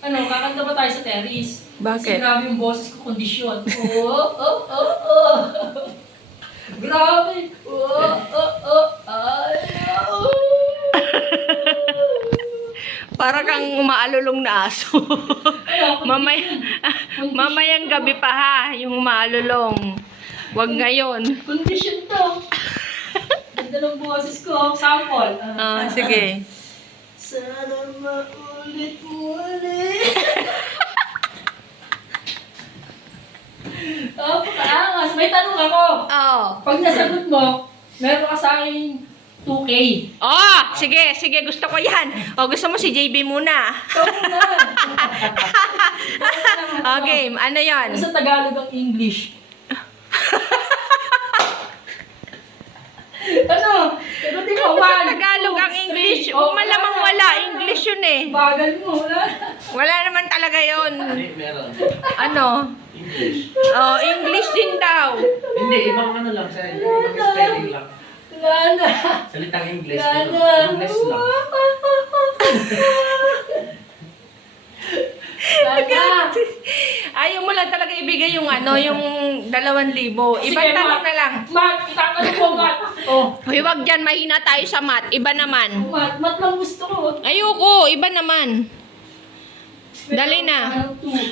Ano, kakanta ba tayo sa terrace? Bakit? Kasi grabe yung boses ko, kondisyon. Oh. Grabe. Ay, Para kang umaalulong na aso. Mamayang gabi pa ha, yung umaalulong. Wag ngayon. Kondisyon to. Ganda ng boses ko. Sample. Sige. Sana maulit-ulit. Pakaangas. May tanong ako. Oo. Pag nasagot mo, meron ka sa akin 2K. Sige, gusto ko yan. Gusto mo si JB muna. Ikaw muna. Game, ano yon? Sa Tagalog ang English. Ano? Sagutin mo, one. Tagalog ang English. Three. Malamang wala. English yun eh. Bagal mo, wala. Wala naman talaga yun. Hindi, meron. Ano? English. English din daw. Hindi, ibang ano lang sa ibang spelling lang. Wala na. Salitang English. Wala Pero na. English lang. Ayaw mo lang talaga ibigay yung yung 2,000. Ibang tanong na lang. Mat, itatanong ko, Mat. Huwag dyan, mahina tayo sa mat. Iba naman. Mat lang gusto ko. Ayoko, iba naman. Dali na.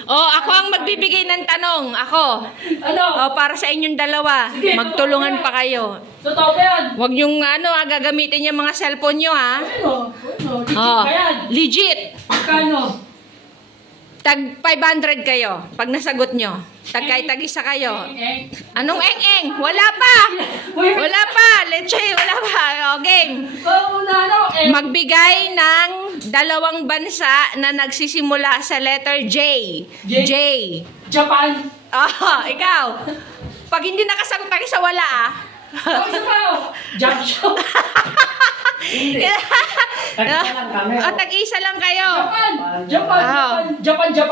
Ako ang magbibigay ng tanong. Ako. Ano? Para sa inyong dalawa. Sige, Magtulungan totoo pa kayo. Totoo ba yan? Huwag yung gagamitin yung mga cellphone nyo, ha? Ano? Legit ba yan? Legit. Magkano? Tag 500 kayo. Pag nasagot nyo. Tag-isa kayo. Anong eng-eng? Wala pa. Wala pa. Let's say, wala pa. Game. Wala na. Magbigay ng 2 bansa na nagsisimula sa letter J. J. Japan. Ikaw. Pag hindi nakasagot ang isa, wala Isa pa. Japan. Hindi. Tagisa lang kami. Tag-isa lang kayo. Japan. Jamaica.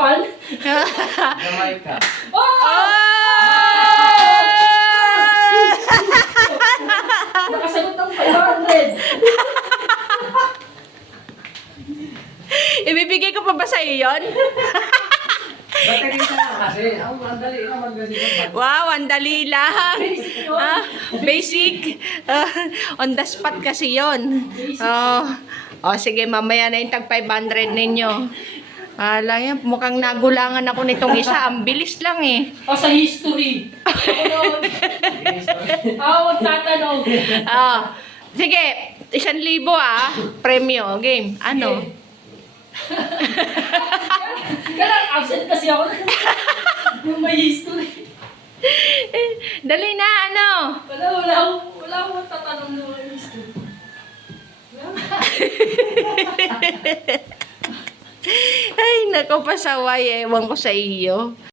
Nakasagot ng 500. Ibibigay ko pa ba sa'yo yun? Ba't tagisa lang kasi? Ang dali naman kasi. Wow, ang dali lang. Basic. On the spot kasi yun. Sige, mamaya na yung tag 500 ninyo. Alam yan, mukhang nagulangan ako nitong isa. Ang bilis lang eh. Sa history. Magtatanong. Sige, 1,000 premyo. Game. Ano? Kaya absent kasi ako. Yung may history. Dali na, ano? Wala akong tatanong na may history. Ay, nako, pasaway. Ewan ko sa iyo.